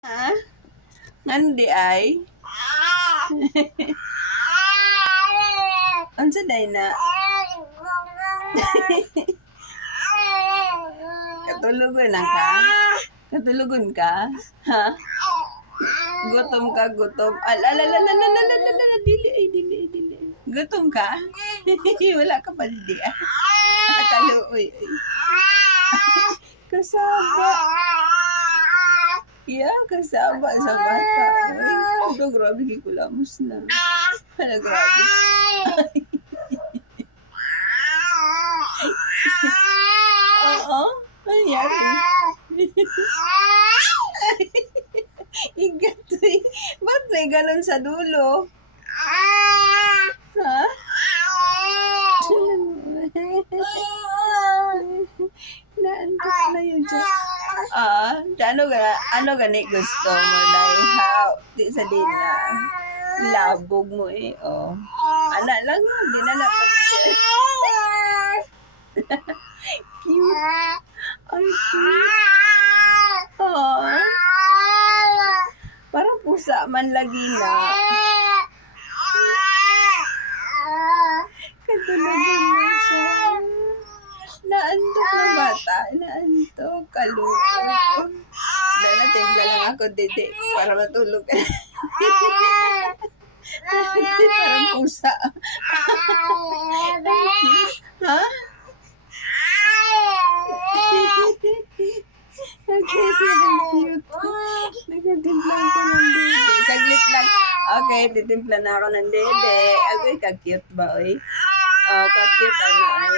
Ha? Ngandi ay? Unsa day na? Katulugon na ka? Katulugon ka? Ha? Gutom ka, gutom. Alalalalalalala, dili ay, dili ay, dili. Gutom ka? Wala ka pa di ah. Nakaluoy. Kasaba. Yeah, kasaba sa bata. Ay, ito, grabe, kikulamos na. Hala, grabe. Oo, nangyari. Igatoy. Ba't may ganun sa dulo? Ha? Naantok na yun siya. Ano gani gusto mo dahil how? Di sa din na. Labog mo eh. Oh. Ana lang, di na napansin. Cute. Ay, cute. Oh. Parang pusa man lagi na. Katulogin na siya. Naantok na bata. Naantok. Kaluot. Dala, tingga lang ako, dede. Para matulog. Parang pusa. Ha? Okay, cute. Nagtitimplan ko ng dede. Saglit lang. Okay, titimplan na ako ng dede. Okay, ka-cute ba, oy? Oh, ka-cute ano ay.